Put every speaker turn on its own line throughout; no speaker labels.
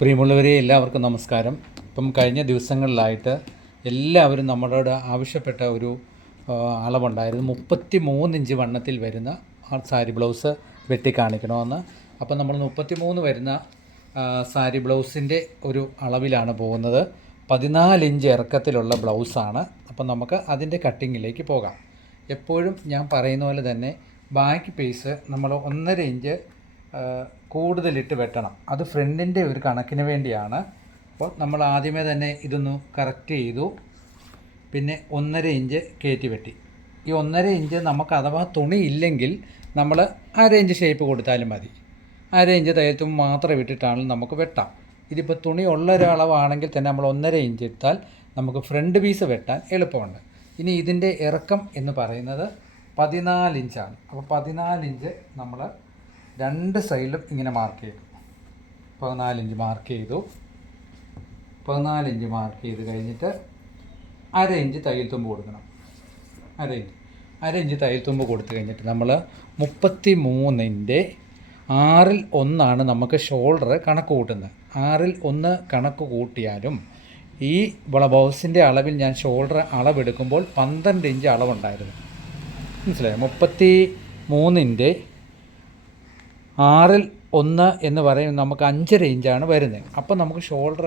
പ്രിയമുള്ളവരെ എല്ലാവർക്കും നമസ്കാരം. ഇപ്പം കഴിഞ്ഞ ദിവസങ്ങളിലായിട്ട് എല്ലാവരും നമ്മളോട് ആവശ്യപ്പെട്ട ഒരു അളവുണ്ടായിരുന്നു. മുപ്പത്തി മൂന്നിഞ്ച് വണ്ണത്തിൽ വരുന്ന സാരി ബ്ലൗസ് വെട്ടി കാണിക്കണമെന്ന് അപ്പം നമ്മൾ മുപ്പത്തി മൂന്ന് വരുന്ന സാരി ബ്ലൗസിന്റെ ഒരു അളവിലാണ് പോകുന്നത്. പതിനാലിഞ്ച് ഇറക്കത്തിലുള്ള ബ്ലൗസാണ്. അപ്പം നമുക്ക് അതിന്റെ കട്ടിങ്ങിലേക്ക് പോകാം. എപ്പോഴും ഞാൻ പറയുന്ന പോലെ തന്നെ ബാക്ക് പീസ് നമ്മൾ ഒന്നര ഇഞ്ച് കൂടുതലിട്ട് വെട്ടണം. അത് ഫ്രണ്ടിന്റെ ഒരു കണക്കിന് വേണ്ടിയാണ്. അപ്പോൾ നമ്മൾ ആദ്യമേ തന്നെ ഇതൊന്ന് കറക്റ്റ് ചെയ്തു. പിന്നെ ഒന്നര ഇഞ്ച് കയറ്റി വെട്ടി. ഈ ഒന്നര ഇഞ്ച് നമുക്ക് അഥവാ തുണി ഇല്ലെങ്കിൽ നമ്മൾ അര ഇഞ്ച് ഷേപ്പ് കൊടുത്താലും മതി. അര ഇഞ്ച് തയ്യത്തും മാത്രം വിട്ടിട്ടാണെങ്കിൽ നമുക്ക് വെട്ടാം. ഇതിപ്പോൾ തുണി ഉള്ള ഒരളവാണെങ്കിൽ തന്നെ നമ്മൾ ഒന്നര ഇഞ്ച് ഇട്ടാൽ നമുക്ക് ഫ്രണ്ട് പീസ് വെട്ടാൻ എളുപ്പമുണ്ട്. ഇനി ഇതിന്റെ ഇറക്കം എന്ന് പറയുന്നത് പതിനാലിഞ്ചാണ് അപ്പോൾ പതിനാലിഞ്ച് നമ്മൾ രണ്ട് സൈഡിലും ഇങ്ങനെ മാർക്ക് ചെയ്തു. പതിനാലിഞ്ച് മാർക്ക് ചെയ്തു. പതിനാലിഞ്ച് മാർക്ക് ചെയ്ത് കഴിഞ്ഞിട്ട് അര ഇഞ്ച് തയ്യൽ തുമ്പ് കൊടുക്കണം. അര ഇഞ്ച്. അര ഇഞ്ച് തയ്യൽ തുമ്പ് കൊടുത്തു കഴിഞ്ഞിട്ട് നമ്മൾ മുപ്പത്തി മൂന്നിന്റെ ആറിൽ ഒന്നാണ് നമുക്ക് ഷോൾഡർ കണക്ക് കൂട്ടുന്നത്. ആറിൽ ഒന്ന് കണക്ക് കൂട്ടിയാലും ഈ ബ്ലൗസിന്റെ അളവിൽ ഞാൻ ഷോൾഡർ അളവെടുക്കുമ്പോൾ പന്ത്രണ്ട് ഇഞ്ച് അളവുണ്ടായിരുന്നു. മനസ്സിലായോ? മുപ്പത്തി മൂന്നിന്റെ ആറിൽ ഒന്ന് എന്ന് പറയുന്നത് നമുക്ക് അഞ്ച് റേഞ്ചാണ് വരുന്നത്. അപ്പോൾ നമുക്ക് ഷോൾഡർ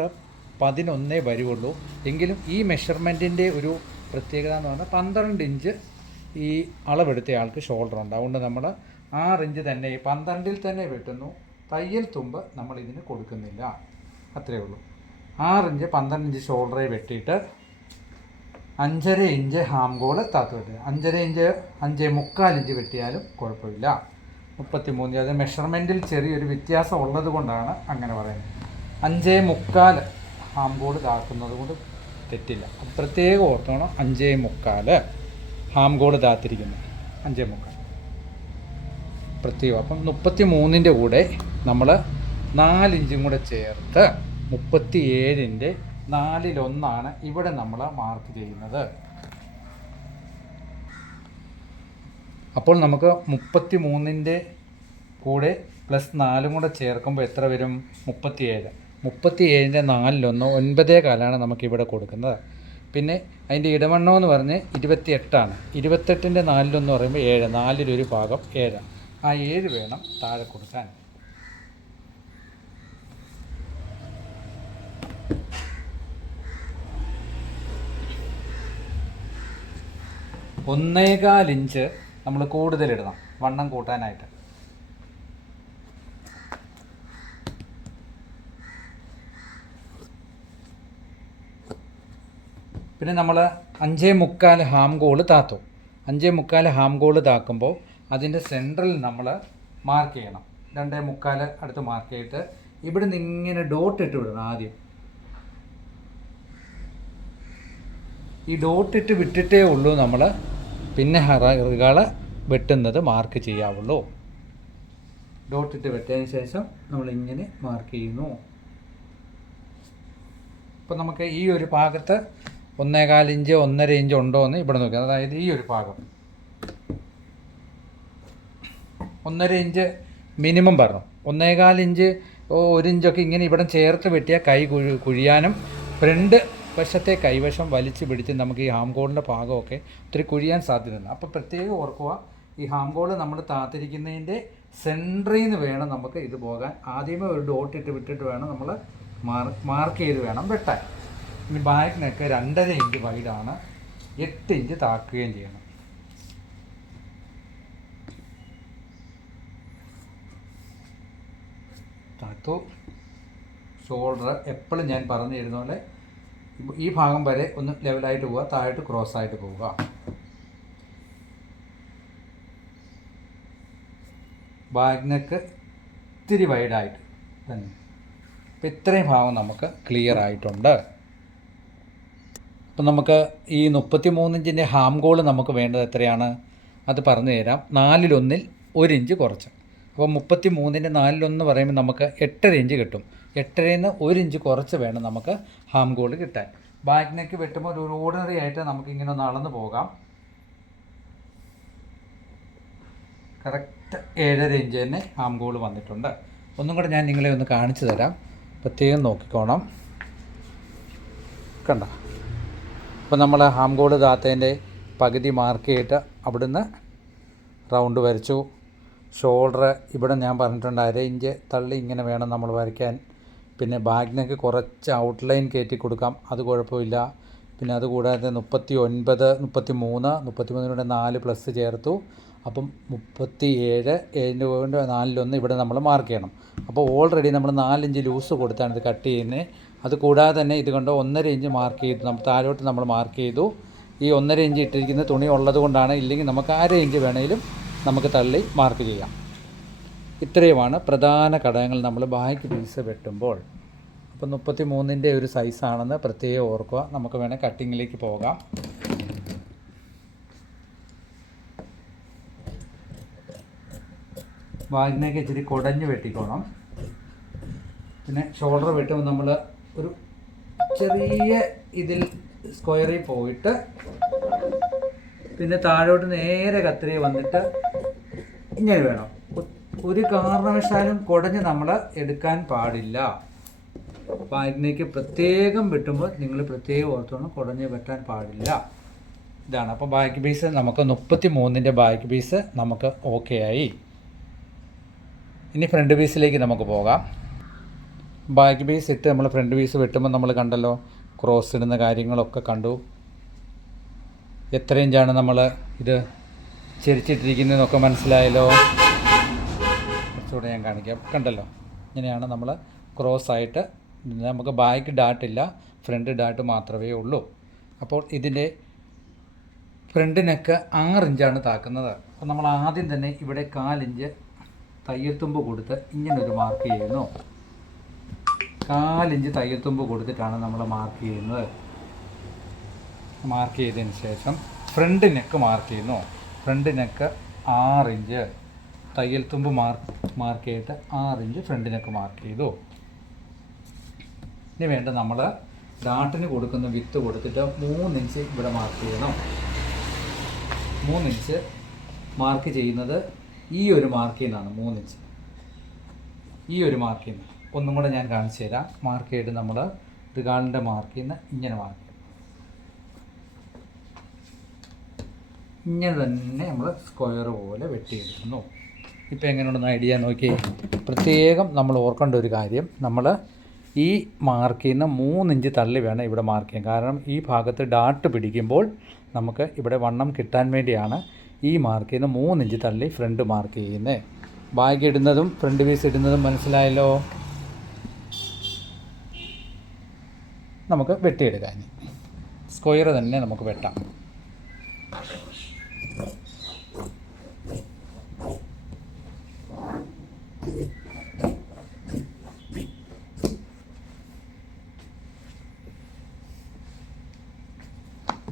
പതിനൊന്നേ വരുള്ളൂ എങ്കിലും ഈ മെഷർമെന്റിന്റെ ഒരു പ്രത്യേകത എന്ന് പറഞ്ഞാൽ പന്ത്രണ്ട് ഇഞ്ച് ഈ അളവെടുത്ത ആൾക്ക് ഷോൾഡർ ഉണ്ട്. അതുകൊണ്ട് നമ്മൾ ആറ് ഇഞ്ച് തന്നെ പന്ത്രണ്ടിൽ തന്നെ വെട്ടുന്നു. തയ്യൽ തുമ്പ് നമ്മൾ ഇതിന് കൊടുക്കുന്നില്ല. അത്രയേ ഉള്ളൂ. ആറ് ഇഞ്ച് പന്ത്രണ്ട് ഇഞ്ച് ഷോൾഡറെ വെട്ടിയിട്ട് അഞ്ചര ഇഞ്ച് ഹാം ഗോൾ താത്ത് വെട്ടുക അഞ്ചര ഇഞ്ച് അഞ്ചേ മുക്കാൽ ഇഞ്ച് വെട്ടിയാലും കുഴപ്പമില്ല. മുപ്പത്തി മൂന്ന് അത് മെഷർമെന്റിൽ ചെറിയൊരു വ്യത്യാസം ഉള്ളത് കൊണ്ടാണ് അങ്ങനെ പറയുന്നത്. അഞ്ചേ മുക്കാൽ ഹാം ഗോൾ താക്കുന്നത് കൊണ്ട് തെറ്റില്ല. അത് പ്രത്യേകം ഓർത്തോണം. അഞ്ചേ മുക്കാൽ ഹാം ഗോൾ താത്തിരിക്കുന്നത് അഞ്ചേ മുക്കാൽ പ്രത്യേകം. അപ്പം മുപ്പത്തി മൂന്നിന്റെ കൂടെ നമ്മൾ നാലിഞ്ചും കൂടെ ചേർത്ത് മുപ്പത്തി ഏഴിന്റെ നാലിലൊന്നാണ് ഇവിടെ നമ്മൾ മാർക്ക് ചെയ്യുന്നത്. അപ്പോൾ നമുക്ക് മുപ്പത്തി മൂന്നിന്റെ കൂടെ പ്ലസ് നാലും കൂടെ ചേർക്കുമ്പോൾ എത്ര വരും? മുപ്പത്തി ഏഴ് മുപ്പത്തി ഏഴിന്റെ നാലിലൊന്ന് ഒൻപതേ കാലാണ് നമുക്കിവിടെ കൊടുക്കുന്നത്. പിന്നെ അതിന്റെ ഇടവണ്ണം എന്ന് പറഞ്ഞ് ഇരുപത്തി എട്ടാണ് ഇരുപത്തെട്ടിന്റെ നാലിലൊന്ന് പറയുമ്പോൾ ഏഴ്. നാലിലൊരു ഭാഗം ഏഴ്. ആ ഏഴ് വേണം താഴെ കൊടുക്കാൻ. ഒന്നേകാൽ ഇഞ്ച് നമ്മൾ കൂടുതലിടണം വണ്ണം കൂട്ടാനായിട്ട്. പിന്നെ നമ്മൾ അഞ്ചേ മുക്കാൽ ഹാം ഗോൾ താത്തു. അഞ്ചേ മുക്കാൽ ഹാം ഗോൾ താക്കുമ്പോൾ അതിന്റെ സെൻട്രൽ നമ്മൾ മാർക്ക് ചെയ്യണം. രണ്ടേ മുക്കാൽ അടുത്ത് മാർക്ക് ചെയ്തിട്ട് ഇവിടെ നിന്ന് ഇങ്ങനെ ഡോട്ട് ഇട്ട് വിടണം ആദ്യം. ഈ ഡോട്ട് ഇട്ട് വിട്ടിട്ടേ ഉള്ളൂ നമ്മൾ പിന്നെ ഹറകളെ വെട്ടുന്നത് മാർക്ക് ചെയ്യാവുള്ളൂ. ഡോട്ട് ഇട്ട് വെട്ടതിന് ശേഷം നമ്മൾ ഇങ്ങനെ മാർക്ക് ചെയ്യുന്നു. അപ്പം നമുക്ക് ഈ ഒരു ഭാഗത്ത് ഒന്നേകാൽ ഇഞ്ച് ഒന്നര ഇഞ്ച് ഉണ്ടോ എന്ന് ഇവിടെ നോക്കാം. അതായത് ഈ ഒരു ഭാഗം. ഒന്നര ഇഞ്ച് മിനിമം പറഞ്ഞു. ഒന്നേകാൽ ഇഞ്ച് ഒരു ഇഞ്ചൊക്കെ ഇങ്ങനെ ഇവിടെ ചേർത്ത് വെട്ടിയാൽ കൈ കുഴി കുഴിയാനും ഫ്രണ്ട് വശത്തെ കൈവശം വലിച്ചു പിടിച്ച് നമുക്ക് ഈ ഹാം ഗോളിന്റെ ഭാഗമൊക്കെ ഒത്തിരി കുഴിയാൻ സാധ്യതയുണ്ട്. അപ്പോൾ പ്രത്യേകം ഓർക്കുക ഈ ഹാം ഗോൾ നമ്മൾ താത്തിരിക്കുന്നതിന്റെ സെൻട്രിൽ നിന്ന് വേണം നമുക്ക് ഇത് പോകാൻ. ആദ്യമേ ഒരു ഡോട്ട് ഇട്ട് വിട്ടിട്ട് വേണം നമ്മൾ മാർക്ക് ചെയ്ത് വേണം വെട്ടാൻ. ഇനി ബാക്കിനൊക്കെ രണ്ടര ഇഞ്ച് വൈഡാണ് എട്ട് ഇഞ്ച് താക്കുകയും ചെയ്യണം. താത്തു ഷോൾഡർ എപ്പോഴും ഞാൻ പറഞ്ഞു തരുന്ന പോലെ ഇപ്പൊ ഈ ഭാഗം വരെ ഒന്ന് ലെവലായിട്ട് പോവുക താഴോട്ട് ക്രോസ് ആയിട്ട് പോവുക. ബാഗ്നക്ക് ഇത്തിരി വൈഡായിട്ട് തന്നെ. അപ്പം ഇത്രയും ഭാഗം നമുക്ക് ക്ലിയർ ആയിട്ടുണ്ട്. അപ്പം നമുക്ക് ഈ മുപ്പത്തി മൂന്നിഞ്ചിന്റെ ഹാം ഗോൾ നമുക്ക് വേണ്ടത് എത്രയാണ്? അത് പറഞ്ഞു തരാം. നാലിലൊന്നിൽ ഒരു ഇഞ്ച് കുറച്ച്. അപ്പോൾ മുപ്പത്തി മൂന്നിന്റെ നാലിലൊന്ന് പറയുമ്പോൾ നമുക്ക് എട്ടര ഇഞ്ച് കിട്ടും. എട്ടരയിൽ നിന്ന് ഒരു ഇഞ്ച് കുറച്ച് വേണം നമുക്ക് ഹാം ഗോൾഡ് കിട്ടാൻ. ബാക്ക് നെക്ക് വെട്ടുമ്പോൾ ഒരു ഓർഡിനറി ആയിട്ട് നമുക്ക് ഇങ്ങനെ ഒന്ന് അളന്ന് പോകാം. കറക്റ്റ് ഏഴര ഇഞ്ച് തന്നെ ഹാം ഗോൾ വന്നിട്ടുണ്ട്. ഒന്നും കൂടെ ഞാൻ നിങ്ങളെ ഒന്ന് കാണിച്ചു തരാം. പ്രത്യേകം നോക്കിക്കോണം. കണ്ട? അപ്പോൾ നമ്മൾ ഹാം ഗോൾഡ് താത്തേന്റെ പകുതി മാർക്ക് ചെയ്തിട്ട് അവിടുന്ന് റൗണ്ട് വരച്ചു. ഷോൾഡർ ഇവിടെ ഞാൻ പറഞ്ഞിട്ടുണ്ട് അര ഇഞ്ച് തള്ളി ഇങ്ങനെ വേണം നമ്മൾ വരയ്ക്കാൻ. പിന്നെ ബാഗിനൊക്കെ കുറച്ച് ഔട്ട്ലൈൻ കയറ്റി കൊടുക്കാം. അത് കുഴപ്പമില്ല. പിന്നെ അതുകൂടാതെ മുപ്പത്തി ഒൻപത് മുപ്പത്തി മൂന്ന് മുപ്പത്തി മൂന്നിലൂടെ നാല് പ്ലസ് ചേർത്തു. അപ്പം മുപ്പത്തി ഏഴ് ഏഴിന്റെ കൊണ്ട് നാലിലൊന്ന് ഇവിടെ നമ്മൾ മാർക്ക് ചെയ്യണം. അപ്പോൾ ഓൾറെഡി നമ്മൾ നാലിഞ്ച് ലൂസ് കൊടുത്താണ് ഇത് കട്ട് ചെയ്യുന്നത്. അത് കൂടാതെ തന്നെ ഇത് കൊണ്ട് ഒന്നര ഇഞ്ച് മാർക്ക് ചെയ്തു. നമ്മൾ താഴോട്ട് നമ്മൾ മാർക്ക് ചെയ്തു. ഈ ഒന്നര ഇഞ്ച് ഇട്ടിരിക്കുന്ന തുണി ഉള്ളത് കൊണ്ടാണ് ഇല്ലെങ്കിൽ നമുക്ക് അര ഇഞ്ച് വേണമെങ്കിലും നമുക്ക് തള്ളി മാർക്ക് ചെയ്യാം. ഇത്രയുമാണ് പ്രധാന ഘടകങ്ങൾ നമ്മൾ ബാക്ക് പീസ് വെട്ടുമ്പോൾ. അപ്പോൾ മുപ്പത്തി മൂന്നിന്റെ ഒരു സൈസാണെന്ന് പ്രത്യേകം ഓർക്കുക. നമുക്ക് വേണേൽ കട്ടിങ്ങിലേക്ക് പോകാം. ബാഗിനൊക്കെ ഇച്ചിരി കുടഞ്ഞ് വെട്ടിക്കോണം. പിന്നെ ഷോൾഡർ വെട്ടുമ്പോൾ നമ്മൾ ഒരു ചെറിയ ഇതിൽ സ്ക്വയറിൽ പോയിട്ട് പിന്നെ താഴോട്ട് നേരെ കത്തിരി വന്നിട്ട് ഇങ്ങനെ വേണം. ഒരു കാരണവശാലും കുടഞ്ഞ് നമ്മൾ എടുക്കാൻ പാടില്ല. ബാഗിനേക്ക് പ്രത്യേകം വെട്ടുമ്പോൾ നിങ്ങൾ പ്രത്യേകം ഓർത്തോണം കുടഞ്ഞ് വെട്ടാൻ പാടില്ല. ഇതാണ്. അപ്പോൾ ബാക്ക് പീസ് നമുക്ക് മുപ്പത്തി മൂന്നിന്റെ ബാക്ക് പീസ് നമുക്ക് ഓക്കെ ആയി. ഇനി ഫ്രണ്ട് പീസിലേക്ക് നമുക്ക് പോകാം. ബാക്ക് പീസ് ഇട്ട് നമ്മൾ ഫ്രണ്ട് പീസ് വെട്ടുമ്പോൾ നമ്മൾ കണ്ടല്ലോ ക്രോസ് ഇടുന്ന കാര്യങ്ങളൊക്കെ കണ്ടു. എത്ര ഇഞ്ചാണ് നമ്മൾ ഇത് ചെരിച്ചിട്ടിരിക്കുന്നതെന്നൊക്കെ മനസ്സിലായല്ലോ. കുറച്ചുകൂടെ ഞാൻ കാണിക്കാം. കണ്ടല്ലോ? ഇങ്ങനെയാണ് നമ്മൾ ക്രോസ് ആയിട്ട് നമുക്ക് ബാക്ക് ഡാട്ടില്ല ഫ്രണ്ട് ഡാട്ട് മാത്രമേ ഉള്ളൂ. അപ്പോൾ ഇതിന്റെ ഫ്രണ്ട് നെക്ക് ആറ് ഇഞ്ചാണ് താക്കുന്നത്. അപ്പോൾ നമ്മൾ ആദ്യം തന്നെ ഇവിടെ കാലിഞ്ച് തയ്യൽത്തുമ്പ് കൊടുത്ത് ഇങ്ങനൊരു മാർക്ക് ചെയ്യുന്നു. കാലിഞ്ച് തയ്യൽത്തുമ്പ് കൊടുത്തിട്ടാണ് നമ്മൾ മാർക്ക് ചെയ്യുന്നത്. മാർക്ക് ചെയ്തതിന് ശേഷം ഫ്രണ്ട് നെക്ക് മാർക്ക് ചെയ്യുന്നു. ഫ്രണ്ട് നെക്ക് ആറിഞ്ച് തയ്യൽ തുമ്പ് മാർക്ക് മാർക്ക് ചെയ്തിട്ട് ആറ് ഇഞ്ച് ഫ്രണ്ടിനൊക്കെ മാർക്ക് ചെയ്തു. ഇനി വേണ്ട നമ്മൾ ഡാട്ടിന് കൊടുക്കുന്ന വിത്ത് കൊടുത്തിട്ട് മൂന്ന് ഇഞ്ച് ഇവിടെ മാർക്ക് ചെയ്യണം. മൂന്ന് ഇഞ്ച് മാർക്ക് ചെയ്യുന്നത് ഈ ഒരു മാർക്കിൽ നിന്നാണ് മൂന്ന് ഇഞ്ച്. ഈ ഒരു മാർക്കിൽ നിന്ന്. ഒന്നും കൂടെ ഞാൻ കാണിച്ചു തരാം. മാർക്ക് ചെയ്ത് നമ്മൾ റിഗാളിന്റെ മാർക്കിൽ നിന്ന് ഇങ്ങനെ മാർക്ക് ചെയ്യും ഇങ്ങനെ തന്നെ നമ്മൾ സ്ക്വയർ പോലെ വെട്ടിയെടുക്കുന്നു. ഇപ്പോൾ എങ്ങനെയുണ്ടെന്ന് ഐഡിയ നോക്കി. പ്രത്യേകം നമ്മൾ ഓർക്കേണ്ട ഒരു കാര്യം നമ്മൾ ഈ മാർക്കിൽ നിന്ന് മൂന്നിഞ്ച് തള്ളി വേണം ഇവിടെ മാർക്ക് ചെയ്യാൻ. കാരണം ഈ ഭാഗത്ത് ഡാട്ട് പിടിക്കുമ്പോൾ നമുക്ക് ഇവിടെ വണ്ണം കിട്ടാൻ വേണ്ടിയാണ് ഈ മാർക്കിൽ നിന്ന് മൂന്നിഞ്ച് തള്ളി ഫ്രണ്ട് മാർക്ക് ചെയ്യുന്നത് ബാഗ് ഇടുന്നതും ഫ്രണ്ട് പീസ് ഇടുന്നതും മനസ്സിലായല്ലോ? നമുക്ക് വെട്ടിയെടുക്കാൻ സ്ക്വയർ തന്നെ നമുക്ക് വെട്ടാം.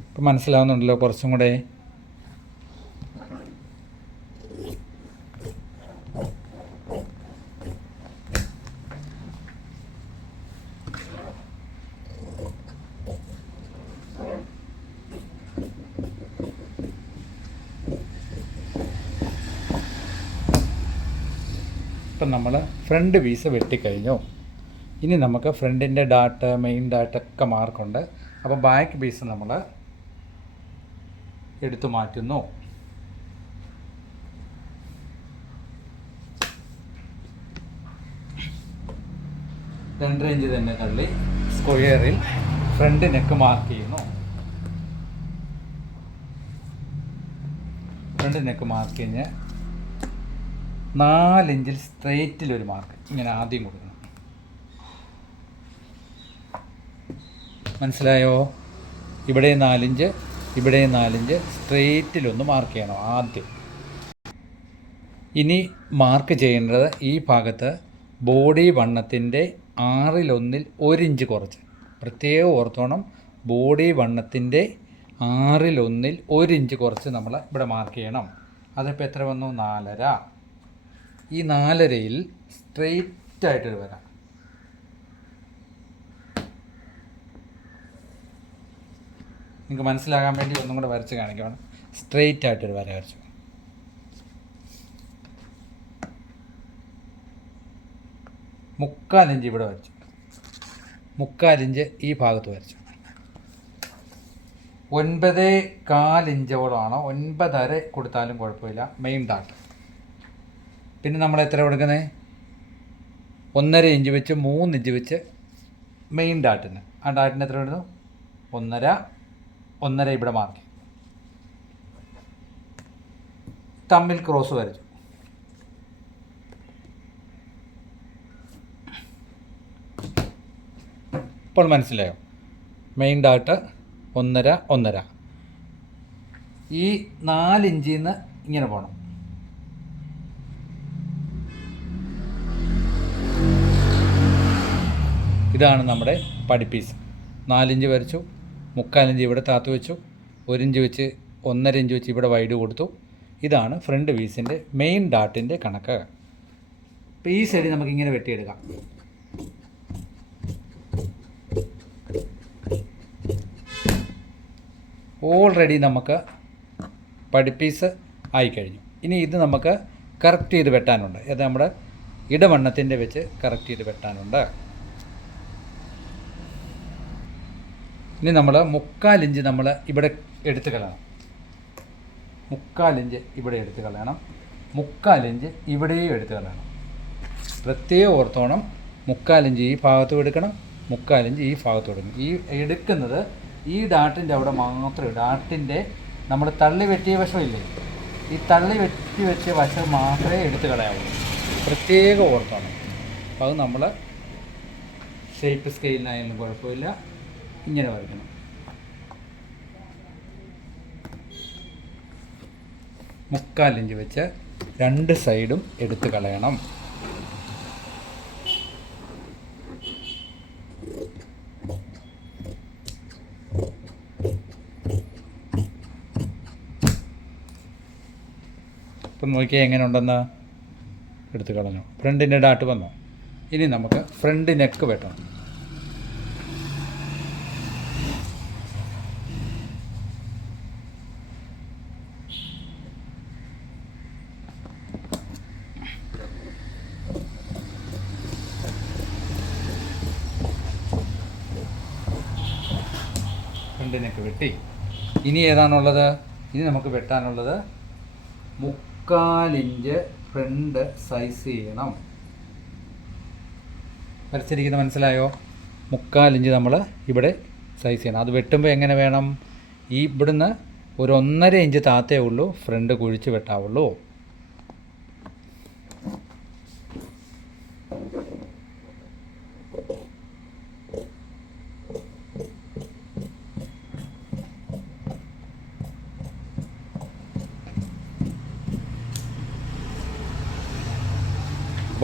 ഇപ്പം മനസ്സിലാവുന്നുണ്ടല്ലോ കുറച്ചും കൂടെ. ഇപ്പം നമ്മൾ ഫ്രണ്ട് പീസ് വെട്ടിക്കഴിഞ്ഞു. ഇനി നമുക്ക് ഫ്രണ്ടിന്റെ ഡാറ്റ മെയിൻ ഡാറ്റ ഡാട്ടൊക്കെ മാർക്കുണ്ട്. അപ്പോൾ ബാക്ക് പീസ് നമ്മൾ എടുത്തു മാറ്റുന്നു. രണ്ട് ഇഞ്ച് തന്നെ തള്ളി. സ്ക്വയറിൽ ഫ്രണ്ട് നെക്ക് മാർക്ക് ചെയ്യുന്നു. ഫ്രണ്ട് നെക്ക് മാർക്ക് കഴിഞ്ഞ് നാലിഞ്ചിൽ ഒരു മാർക്ക് ഇങ്ങനെ ആദ്യം കൊടുക്കണം. മനസ്സിലായോ? ഇവിടെ നാലിഞ്ച് ഇവിടെ നാലിഞ്ച് സ്ട്രെയിറ്റിലൊന്ന് മാർക്ക് ചെയ്യണം ആദ്യം. ഇനി മാർക്ക് ചെയ്യേണ്ടത് ഈ ഭാഗത്ത് ബോഡി വണ്ണത്തിന്റെ ആറിലൊന്നിൽ ഒരിഞ്ച് കുറച്ച്. പ്രത്യേകം ഓർത്തോണം ബോഡി വണ്ണത്തിന്റെ ആറിലൊന്നിൽ ഒരിഞ്ച് കുറച്ച് നമ്മൾ ഇവിടെ മാർക്ക് ചെയ്യണം. അതിപ്പോൾ എത്ര വന്നു? നാലര. ഈ നാലരയിൽ സ്ട്രെയിറ്റ് ആയിട്ടൊരു വര. നിങ്ങൾക്ക് മനസ്സിലാകാൻ വേണ്ടി ഒന്നും കൂടെ വരച്ച് കാണിക്കണം. സ്ട്രെയിറ്റ് ആയിട്ടൊരു വര വരച്ചു. മുക്കാൽ ഇഞ്ച് ഇവിടെ വരച്ചു. മുക്കാലിഞ്ച് ഈ ഭാഗത്ത് വരച്ചു. ഒൻപത് കാലിഞ്ചോളമാണ് ഒൻപതര കൊടുത്താലും കുഴപ്പമില്ല. മെയിൻ ഡാട്ട് പിന്നെ നമ്മൾ എത്ര കൊടുക്കുന്നത് ഒന്നര ഇഞ്ച് വെച്ച് മൂന്ന് ഇഞ്ച് വെച്ച് മെയിൻ ഡാട്ടിന് ആ ഡാറ്റിന് എത്ര കൊടുക്കുന്നു ഒന്നര ഒന്നര ഇവിടെ മാർക്ക് തമ്മിൽ ക്രോസ് വരച്ചു. ഇപ്പോൾ മനസ്സിലായോ? മെയിൻ ഡാട്ട് ഒന്നര ഒന്നര. ഈ നാലിഞ്ചിൽ നിന്ന് ഇങ്ങനെ പോകണം ഇതാണ് നമ്മുടെ പടിപ്പീസ്. നാലിഞ്ച് വരച്ചു മുക്കാലിഞ്ച് ഇവിടെ താത്തു വെച്ചു ഒരിഞ്ച് വെച്ച് ഒന്നര ഇഞ്ച് വെച്ച് ഇവിടെ വൈഡ് കൊടുത്തു. ഇതാണ് ഫ്രണ്ട് പീസിന്റെ മെയിൻ ഡാട്ടിന്റെ കണക്ക്. അപ്പോൾ ഈ സൈഡ് നമുക്കിങ്ങനെ വെട്ടിയെടുക്കാം. ഓൾറെഡി നമുക്ക് പടിപ്പീസ് ആയിക്കഴിഞ്ഞു ഇനി ഇത് നമുക്ക് കറക്റ്റ് ചെയ്ത് വെട്ടാനുണ്ട്. അത് നമ്മുടെ ഇടവണ്ണത്തിന്റെ വെച്ച് കറക്റ്റ് ചെയ്ത് വെട്ടാനുണ്ട്. ഇനി നമ്മൾ മുക്കാലിഞ്ച് നമ്മൾ ഇവിടെ എടുത്ത് കളയണം. മുക്കാലിഞ്ച് ഇവിടെ എടുത്ത് കളയണം. മുക്കാലിഞ്ച് ഇവിടെയും എടുത്ത് കളയണം. പ്രത്യേകം ഓർത്തോണം മുക്കാലിഞ്ച് ഈ ഭാഗത്തും എടുക്കണം മുക്കാലിഞ്ച് ഈ ഭാഗത്തും എടുക്കണം. ഈ എടുക്കുന്നത് ഈ ഡാട്ടിന്റെ അവിടെ മാത്രമേ ഡാട്ടിന്റെ നമ്മൾ തള്ളി വെട്ടിയ വശമില്ലേ? ഈ തള്ളി വെട്ടി വെച്ച വശം മാത്രമേ എടുത്ത് കളയാവുള്ളൂ പ്രത്യേക ഓർത്തോണം. അപ്പോൾ അത് നമ്മൾ ഷേപ്പ് സ്കെയിലിനായാലും കുഴപ്പമില്ല. ഇങ്ങനെ വരയ്ക്കണം. മുക്കാലിഞ്ച് വെച്ച് രണ്ട് സൈഡും എടുത്ത് കളയണം. ഇപ്പം നോക്കിയാൽ എങ്ങനെ ഉണ്ടെന്ന് എടുത്ത് കളഞ്ഞു. ഫ്രണ്ടിന്റെ ഡാട്ട് വന്നു? ഇനി നമുക്ക് ഫ്രണ്ട് നെക്ക് വെട്ടണം ഫ്രണ്ടിനൊക്കെ വെട്ടി ഇനി ഏതാണുള്ളത്? ഇനി നമുക്ക് വെട്ടാനുള്ളത് മുക്കാലിഞ്ച് ഫ്രണ്ട് സൈസ് ചെയ്യണം. വരച്ചിരിക്കുന്നത് മനസ്സിലായോ? മുക്കാലിഞ്ച് നമ്മൾ ഇവിടെ സൈസ് ചെയ്യണം. അത് വെട്ടുമ്പോൾ എങ്ങനെ വേണം? ഈ ഇവിടുന്ന് ഒരു ഒന്നര ഇഞ്ച് താത്തേ ഉള്ളൂ ഫ്രണ്ട് കുഴിച്ച് വെട്ടാവുള്ളൂ.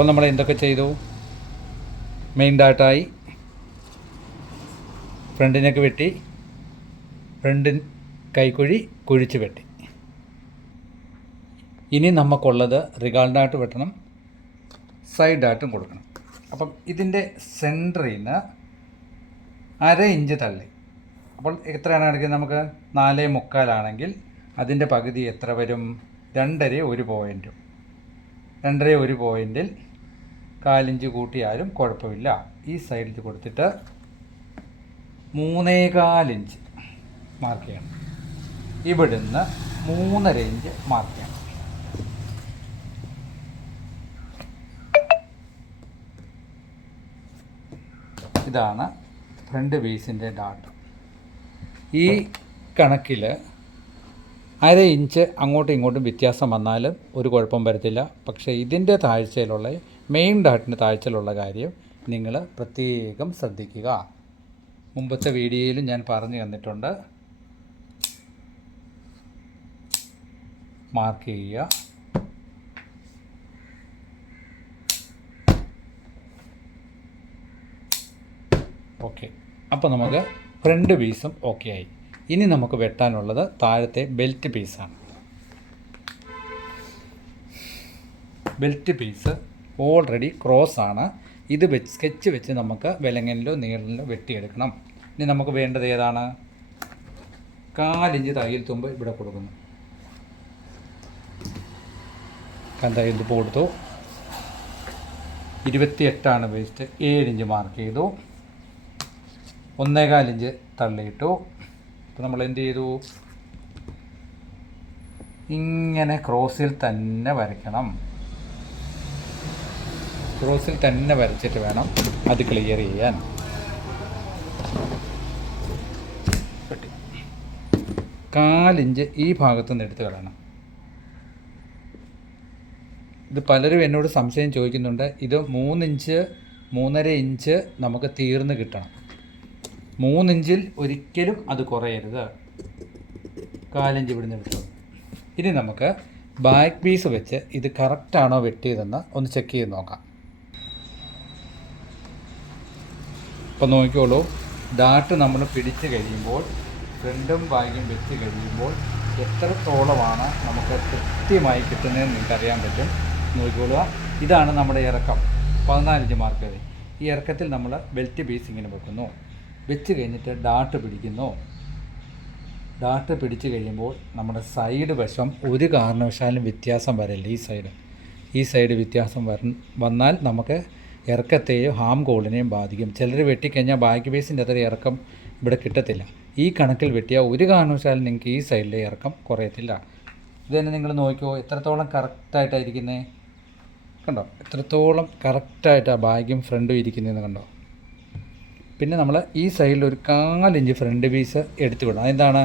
അപ്പോൾ നമ്മൾ എന്തൊക്കെ ചെയ്തു? മെയിൻ ഡാട്ടായി ഫ്രണ്ടിനൊക്കെ വെട്ടി ഫ്രണ്ടിൻ കൈക്കുഴി കുഴിച്ച് വെട്ടി. ഇനി നമുക്കുള്ളത് റിഗാൾഡായിട്ട് വെട്ടണം സൈഡായിട്ടും കൊടുക്കണം. അപ്പം ഇതിന്റെ സെന്ററിൽ നിന്ന് അര ഇഞ്ച് തള്ളി. അപ്പോൾ എത്രയാണ് എടുക്കുന്നത് നമുക്ക്? നാലേ മുക്കാലാണെങ്കിൽ അതിന്റെ പകുതി എത്ര വരും? രണ്ടര ഒരു പോയിന്റും രണ്ടര ഒരു പോയിന്റിൽ കാലിഞ്ച് കൂട്ടിയാലും കുഴപ്പമില്ല. ഈ സൈഡിൽ കൊടുത്തിട്ട് മൂന്നേകാലിഞ്ച് മാർക്ക് ചെയ്യണം. ഇവിടുന്ന് മൂന്നര ഇഞ്ച് മാർക്ക് ചെയ്യണം. ഇതാണ് ഫ്രണ്ട് ബേസിന്റെ ഡാട്ട് ഈ കണക്കിൽ അര ഇഞ്ച് അങ്ങോട്ടും ഇങ്ങോട്ടും വ്യത്യാസം വന്നാലും ഒരു കുഴപ്പം വരത്തില്ല. പക്ഷേ ഇതിന്റെ താഴ്ചയിലുള്ള മെയിൻ ഡാട്ടിന്റെ താഴ്ചയിലുള്ള കാര്യം നിങ്ങൾ പ്രത്യേകം ശ്രദ്ധിക്കുക. മുമ്പത്തെ വീഡിയോയിലും ഞാൻ പറഞ്ഞു തന്നിട്ടുണ്ട്. മാർക്ക് ചെയ്യുക. ഓക്കെ അപ്പോൾ നമുക്ക് ഫ്രണ്ട് പീസും ഓക്കെ ആയി. ഇനി നമുക്ക് വെട്ടാനുള്ളത് താഴത്തെ ബെൽറ്റ് പീസാണ് ബെൽറ്റ് പീസ് ഓൾറെഡി ക്രോസ് ആണ്. ഇത് വെച്ച് സ്കെച്ച് വെച്ച് നമുക്ക് വിലങ്ങനിലോ നീളനിലോ വെട്ടിയെടുക്കണം. ഇനി നമുക്ക് വേണ്ടത് ഏതാണ്? കാലിഞ്ച് തയ്യൽ തുമ്പ് ഇവിടെ കൊടുക്കുന്നു. തയ്യൽ തുമ്പ് കൊടുത്തു. ഇരുപത്തിയെട്ടാണ് വേസ്റ്റ് ഏഴിഞ്ച് മാർക്ക് ചെയ്തു. ഒന്നേകാലിഞ്ച് തള്ളിയിട്ടു. അപ്പോൾ നമ്മൾ എന്ത് ചെയ്തു? ഇങ്ങനെ ക്രോസിൽ തന്നെ വരയ്ക്കണം. ക്രോസിൽ തന്നെ വരച്ചിട്ട് വേണം അത് ക്ലിയർ ചെയ്യാൻ. കാലിഞ്ച് ഈ ഭാഗത്തു നിന്ന് എടുത്ത് കളയണം. ഇത് പലരും എന്നോട് സംശയം ചോദിക്കുന്നുണ്ട്. ഇത് മൂന്നിഞ്ച് മൂന്നര ഇഞ്ച് നമുക്ക് തീർന്ന് കിട്ടണം. മൂന്നിഞ്ചിൽ ഒരിക്കലും അത് കുറയരുത്. കാലിഞ്ച് ഇവിടുന്ന് എടുത്തു. ഇനി നമുക്ക് ബാക്ക് പീസ് വെച്ച് ഇത് കറക്റ്റാണോ വെട്ടിയതെന്ന് ഒന്ന് ചെക്ക് ചെയ്ത് നോക്കാം. ഇപ്പം നോക്കിക്കോളൂ. ഡാട്ട് നമ്മൾ പിടിച്ച് കഴിയുമ്പോൾ ഫ്രണ്ടും ബാഗും വെച്ച് കഴിയുമ്പോൾ എത്രത്തോളമാണ് നമുക്ക് കൃത്യമായി കിട്ടുന്നതെന്ന് നിങ്ങൾക്ക് അറിയാൻ പറ്റും. നോക്കിക്കോളുക. ഇതാണ് നമ്മുടെ ഇറക്കം. പതിനാലിഞ്ച് മാർക്ക് ഈ ഇറക്കത്തിൽ നമ്മൾ ബെൽറ്റ് പീസ് ഇങ്ങനെ വെക്കുന്നു. വെച്ച് കഴിഞ്ഞിട്ട് ഡാട്ട് പിടിക്കുന്നു. ഡാട്ട് പിടിച്ച് കഴിയുമ്പോൾ നമ്മുടെ സൈഡ് വശം ഒരു കാരണവശാലും വ്യത്യാസം വരില്ല ഈ സൈഡ് ഈ സൈഡ് വ്യത്യാസം വര വന്നാൽ നമുക്ക് ഇറക്കത്തെയും ഹാം കോളിനെയും ബാധിക്കും. ചിലർ വെട്ടിക്കഴിഞ്ഞാൽ ബാക്ക് ബേസിന്റെ അത്ര ഇറക്കം ഇവിടെ കിട്ടത്തില്ല. ഈ കണക്കിൽ വെട്ടിയാൽ ഒരു കാരണവശാലും നിങ്ങൾക്ക് ഈ സൈഡിലെ ഇറക്കം കുറയത്തില്ല. ഇത് തന്നെ നിങ്ങൾ നോക്കിയോ എത്രത്തോളം കറക്റ്റായിട്ടായിരിക്കുന്നത് കണ്ടോ? എത്രത്തോളം കറക്റ്റായിട്ടാണ് ബാഗും ഫ്രണ്ടും ഇരിക്കുന്നതെന്ന് കണ്ടോ? പിന്നെ നമ്മൾ ഈ സൈഡിൽ ഒരു കാലിഞ്ച് ഫ്രണ്ട് പീസ് എടുത്തു വിടണം. അതെന്താണ്?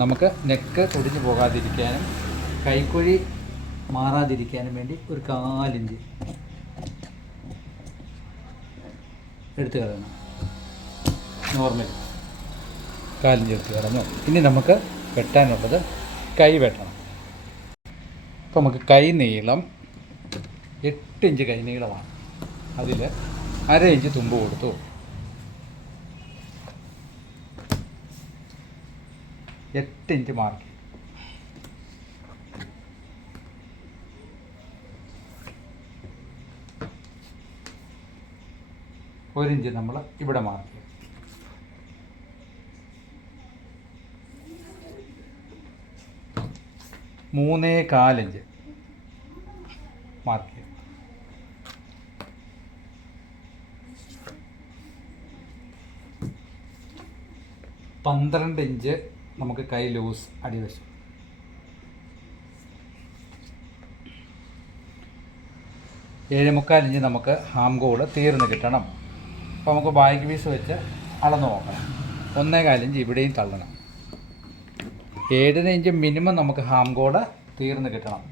നമുക്ക് നെക്ക് ഒടിഞ്ഞു പോകാതിരിക്കാനും കൈക്കുഴി മാറാതിരിക്കാനും വേണ്ടി ഒരു കാലിഞ്ച് എടുത്തു കളയണം. നോർമൽ കാലിഞ്ച് എടുത്തു കളഞ്ഞു. ഇനി നമുക്ക് വെട്ടാനുള്ളത് കൈ വെട്ടണം. അപ്പോൾ നമുക്ക് കൈ നീളം എട്ട് ഇഞ്ച് കൈ നീളമാണ്. അതിൽ അര ഇഞ്ച് തുമ്പ് കൊടുത്തു. എട്ട് ഇഞ്ച് മാർക്ക് ഒരിഞ്ച് നമ്മൾ ഇവിടെ മാർക്ക് മൂന്നേ കാലഞ്ച് മാർക്ക് പന്ത്രണ്ട് ഇഞ്ച് നമുക്ക് കൈ ലൂസ് അടിവശം ഏഴ് മുക്കാൽ ഇഞ്ച് നമുക്ക് ഹാം ഗോൾ തീർന്ന് കിട്ടണം. അപ്പോൾ നമുക്ക് ബാക്ക് പീസ് വെച്ച് അളന്ന് നോക്കണം. ഒന്നേ കാലിഞ്ച് ഇവിടെയും തള്ളണം. ഏഴര ഇഞ്ച് മിനിമം നമുക്ക് ഹാം ഗോൾ തീർന്ന് കിട്ടണം.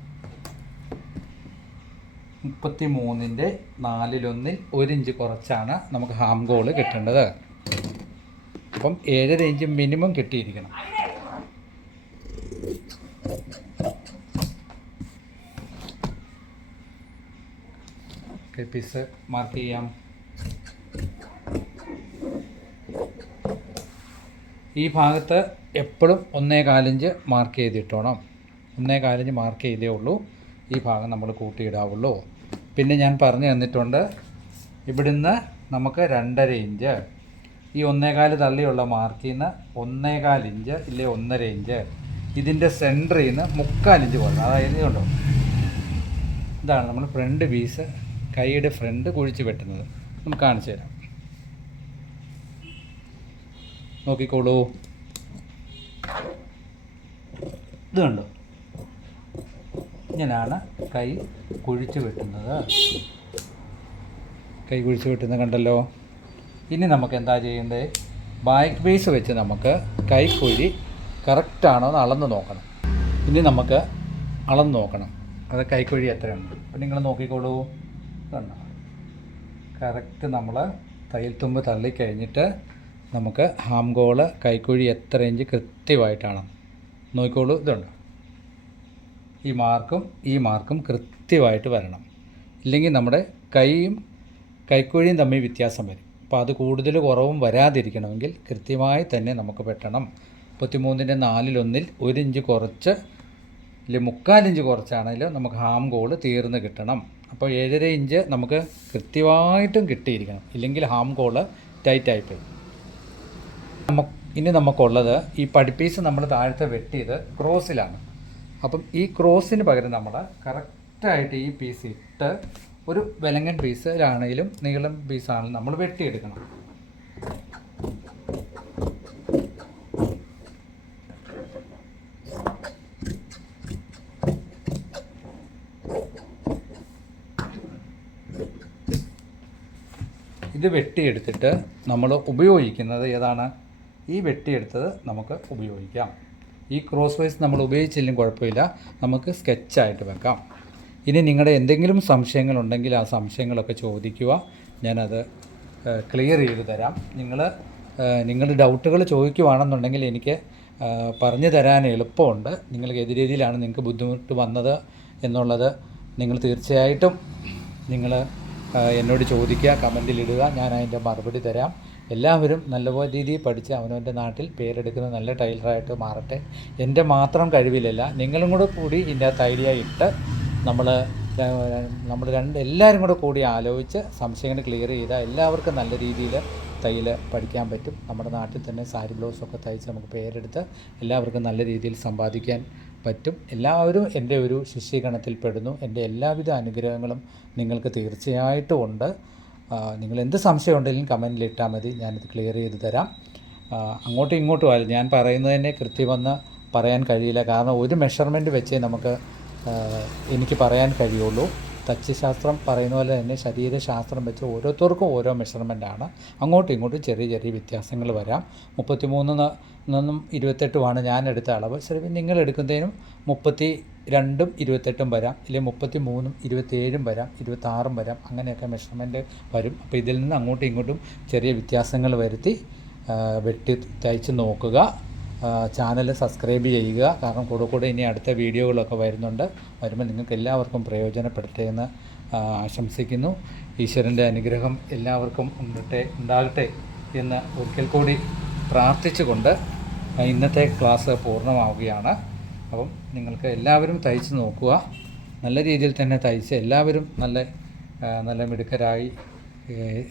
മുപ്പത്തി മൂന്നിന്റെ നാലിലൊന്നിൽ ഒരു ഇഞ്ച് കുറച്ചാണ് നമുക്ക് ഹാം ഗോൾ കിട്ടേണ്ടത്. അപ്പം ഏഴര ഇഞ്ച് മിനിമം കിട്ടിയിരിക്കണം. പീസ് മാർക്ക് ചെയ്യാം. ഈ ഭാഗത്ത് എപ്പോഴും ഒന്നേ കാലിഞ്ച് മാർക്ക് ചെയ്തിട്ടോണം. ഒന്നേ കാലിഞ്ച് മാർക്ക് ചെയ്തേ ഉള്ളൂ. ഈ ഭാഗം നമ്മൾ കൂട്ടിയിടാവുള്ളൂ. പിന്നെ ഞാൻ പറഞ്ഞു തന്നിട്ടുണ്ട് ഇവിടുന്ന് നമുക്ക് രണ്ടര ഇഞ്ച്. ഈ ഒന്നേകാൽ തള്ളിയുള്ള മാർക്കിൽ നിന്ന് ഒന്നേകാൽ ഇഞ്ച് ഇല്ലേ ഒന്നര ഇഞ്ച്. ഇതിന്റെ സെന്ററിൽ നിന്ന് മുക്കാൽ ഇഞ്ച് കുറഞ്ഞു അതായത് ഇതുണ്ടോ? ഇതാണ് നമ്മൾ ഫ്രണ്ട് പീസ് കൈയുടെ ഫ്രണ്ട് കുഴിച്ച് വെട്ടുന്നത്. നമുക്ക് കാണിച്ചു തരാം. നോക്കിക്കോളൂ. ഇത് കണ്ടോ? ഇങ്ങനെയാണ് കൈ കുഴിച്ച് വെട്ടുന്നത്. കൈ കുഴിച്ച് വെട്ടുന്നത് കണ്ടല്ലോ. ഇനി നമുക്ക് എന്താ ചെയ്യേണ്ടത്? ബാക്ക് ബേസ് വെച്ച് നമുക്ക് കൈ കുഴി കറക്റ്റാണോ എന്ന് അളന്ന് നോക്കണം. ഇനി നമുക്ക് അളന്ന് നോക്കണം. അത് കൈക്കുഴി എത്രയുണ്ട് അപ്പം നിങ്ങൾ നോക്കിക്കോളൂ. കണ്ടോ? കറക്റ്റ് നമ്മൾ തയ്യൽ തുമ്പ് തള്ളിക്കഴിഞ്ഞിട്ട് നമുക്ക് ഹാംഗോൾ കൈക്കുഴി എത്ര ഇഞ്ച് കൃത്യമായിട്ടാണ്. നോക്കിക്കോളൂ ഇതുണ്ട്. ഈ മാർക്കും ഈ മാർക്കും കൃത്യമായിട്ട് വരണം. ഇല്ലെങ്കിൽ നമ്മുടെ കൈയും കൈക്കുഴിയും തമ്മിൽ വ്യത്യാസം വരും. അപ്പോൾ അത് കൂടുതൽ കുറവും വരാതിരിക്കണമെങ്കിൽ കൃത്യമായി തന്നെ നമുക്ക് വെട്ടണം. മുപ്പത്തിമൂന്നിന്റെ നാലിലൊന്നിൽ ഒരു ഇഞ്ച് കുറച്ച് അല്ലെങ്കിൽ മുക്കാലിഞ്ച് കുറച്ചാണെങ്കിലും നമുക്ക് ഹാം ഗോൾ തീർന്ന് കിട്ടണം. അപ്പോൾ ഏഴര ഇഞ്ച് നമുക്ക് കൃത്യമായിട്ടും കിട്ടിയിരിക്കണം. ഇല്ലെങ്കിൽ ഹാം കോൾ ടൈറ്റായിപ്പോയി നമുക്ക് ഇനി നമുക്കുള്ളത് ഈ പഠിപ്പീസ് നമ്മൾ താഴത്തെ വെട്ടിയത് ക്രോസിലാണ് അപ്പം ഈ ക്രോസിന് പകരം നമ്മൾ കറക്റ്റായിട്ട് ഈ പീസ് ഇട്ട് ഒരു വിലങ്ങൻ പീസിലാണെങ്കിലും നീളം പീസാണെങ്കിലും നമ്മൾ വെട്ടിയെടുക്കണം. വെട്ടിയെടുത്തിട്ട് നമ്മൾ ഉപയോഗിക്കുന്നത് ഏതാണ്? ഈ വെട്ടിയെടുത്തത് നമുക്ക് ഉപയോഗിക്കാം. ഈ ക്രോസ് വൈസ് നമ്മൾ ഉപയോഗിച്ചില്ലെങ്കിൽ കുഴപ്പമില്ല. നമുക്ക് സ്കെച്ചായിട്ട് വെക്കാം. ഇനി നിങ്ങളുടെ എന്തെങ്കിലും സംശയങ്ങളുണ്ടെങ്കിൽ ആ സംശയങ്ങളൊക്കെ ചോദിക്കുക. ഞാനത് ക്ലിയർ ചെയ്തു തരാം. നിങ്ങൾ നിങ്ങളുടെ ഡൗട്ടുകൾ ചോദിക്കുവാണെന്നുണ്ടെങ്കിൽ എനിക്ക് പറഞ്ഞു തരാൻ എളുപ്പമുണ്ട്. നിങ്ങൾക്ക് ഏത് രീതിയിലാണ് നിങ്ങൾക്ക് ബുദ്ധിമുട്ട് വന്നത് എന്നുള്ളത് നിങ്ങൾ തീർച്ചയായിട്ടും നിങ്ങൾ എന്നോട് ചോദിക്കുക കമന്റിലിടുക ഞാൻ അതിന്റെ മറുപടി തരാം. എല്ലാവരും നല്ലപോലെ രീതിയിൽ പഠിച്ച് അവനവന്റെ നാട്ടിൽ പേരെടുക്കുന്ന നല്ല ടൈലറായിട്ട് മാറട്ടെ. എന്റെ മാത്രം കഴിവിലല്ല നിങ്ങളും കൂടെ കൂടി ഇതിന്റെ അകത്ത് ഐഡിയ ഇട്ട് നമ്മൾ നമ്മൾ രണ്ട് എല്ലാവരും കൂടെ കൂടി ആലോചിച്ച് സംശയങ്ങൾ ക്ലിയർ ചെയ്താൽ എല്ലാവർക്കും നല്ല രീതിയിൽ തയ്യൽ പഠിക്കാൻ പറ്റും. നമ്മുടെ നാട്ടിൽ തന്നെ സാരി ബ്ലൗസൊക്കെ തയ്ച്ച് നമുക്ക് പേരെടുത്ത് എല്ലാവർക്കും നല്ല രീതിയിൽ സമ്പാദിക്കാൻ പറ്റും. എല്ലാവരും എന്റെ ഒരു ശിഷ്യഗണത്തിൽപ്പെടുന്നു. എന്റെ എല്ലാവിധ അനുഗ്രഹങ്ങളും നിങ്ങൾക്ക് തീർച്ചയായിട്ടും ഉണ്ട്. നിങ്ങൾ എന്ത് സംശയം ഉണ്ടെങ്കിലും കമന്റിൽ ഇട്ടാൽ മതി. ഞാനിത് ക്ലിയർ ചെയ്ത് തരാം. അങ്ങോട്ടും ഇങ്ങോട്ടും ആയാലും ഞാൻ പറയുന്നത് തന്നെ കൃത്യമെന്ന് പറയാൻ കഴിയില്ല. കാരണം ഒരു മെഷർമെന്റ് വെച്ചേ നമുക്ക് എനിക്ക് പറയാൻ കഴിയുള്ളൂ. തച്ചുശാസ്ത്രം പറയുന്ന പോലെ തന്നെ ശരീരശാസ്ത്രം വെച്ച് ഓരോരുത്തർക്കും ഓരോ മെഷർമെന്റാണ് അങ്ങോട്ടും ഇങ്ങോട്ടും ചെറിയ ചെറിയ വ്യത്യാസങ്ങൾ വരാം. മുപ്പത്തി നിന്നും ഇരുപത്തെട്ടുമാണ് ഞാൻ എടുത്ത അളവ്. ചിലപ്പോൾ നിങ്ങൾ എടുക്കുന്നതിനും മുപ്പത്തി രണ്ടും ഇരുപത്തെട്ടും വരാം. ഇല്ലെങ്കിൽ മുപ്പത്തി മൂന്നും ഇരുപത്തേഴും വരാം. ഇരുപത്താറും വരാം. അങ്ങനെയൊക്കെ മെഷർമെന്റ് വരും. അപ്പോൾ ഇതിൽ നിന്ന് അങ്ങോട്ടും ഇങ്ങോട്ടും ചെറിയ വ്യത്യാസങ്ങൾ വരുത്തി വെട്ടി തയ്ച്ച് നോക്കുക. ചാനൽ സബ്സ്ക്രൈബ് ചെയ്യുക. കാരണം കൂടെ കൂടെ ഇനി അടുത്ത വീഡിയോകളൊക്കെ വരുന്നുണ്ട്. വരുമ്പോൾ നിങ്ങൾക്ക് എല്ലാവർക്കും പ്രയോജനപ്പെടട്ടെ എന്ന് ആശംസിക്കുന്നു. ഈശ്വരന്റെ അനുഗ്രഹം എല്ലാവർക്കും ഉണ്ടട്ടെ ഉണ്ടാകട്ടെ എന്ന് ഒരിക്കൽ കൂടി പ്രാർത്ഥിച്ചുകൊണ്ട് ഇന്നത്തെ ക്ലാസ് പൂർണമാവുകയാണ്. അപ്പം നിങ്ങൾക്ക് എല്ലാവരും തയ്ച്ച് നോക്കുക. നല്ല രീതിയിൽ തന്നെ തയ്ച്ച് എല്ലാവരും നല്ല നല്ല മിടുക്കരായി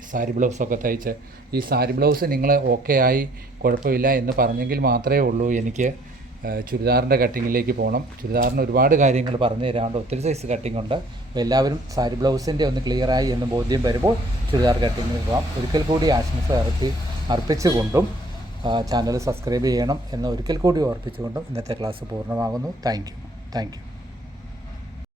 സാരി ബ്ലൗസൊക്കെ തയ്ച്ച്. ഈ സാരി ബ്ലൗസ് നിങ്ങൾ ഓക്കെ ആയി കുഴപ്പമില്ല എന്ന് പറഞ്ഞെങ്കിൽ മാത്രമേ ഉള്ളൂ എനിക്ക് ചുരിദാറിന്റെ കട്ടിങ്ങിലേക്ക് പോകണം ചുരിദാറിന് ഒരുപാട് കാര്യങ്ങൾ പറഞ്ഞു തരാണ്ട് ഒത്തിരി സൈസ് കട്ടിംഗ് ഉണ്ട്. അപ്പോൾ എല്ലാവരും സാരി ബ്ലൗസിന്റെ ഒന്ന് ക്ലിയറായി എന്ന് ബോധ്യം വരുമ്പോൾ ചുരിദാർ കട്ടിങ്ങിന് പോകാം. ഒരിക്കൽ കൂടി ആശംസ ഇറക്കി അർപ്പിച്ചുകൊണ്ടും ചാനൽ സബ്സ്ക്രൈബ് ചെയ്യണം എന്ന് ഒരിക്കൽ കൂടി ഓർപ്പിച്ചുകൊണ്ടും ഇന്നത്തെ class പൂർണമാകുന്നു. Thank you thank you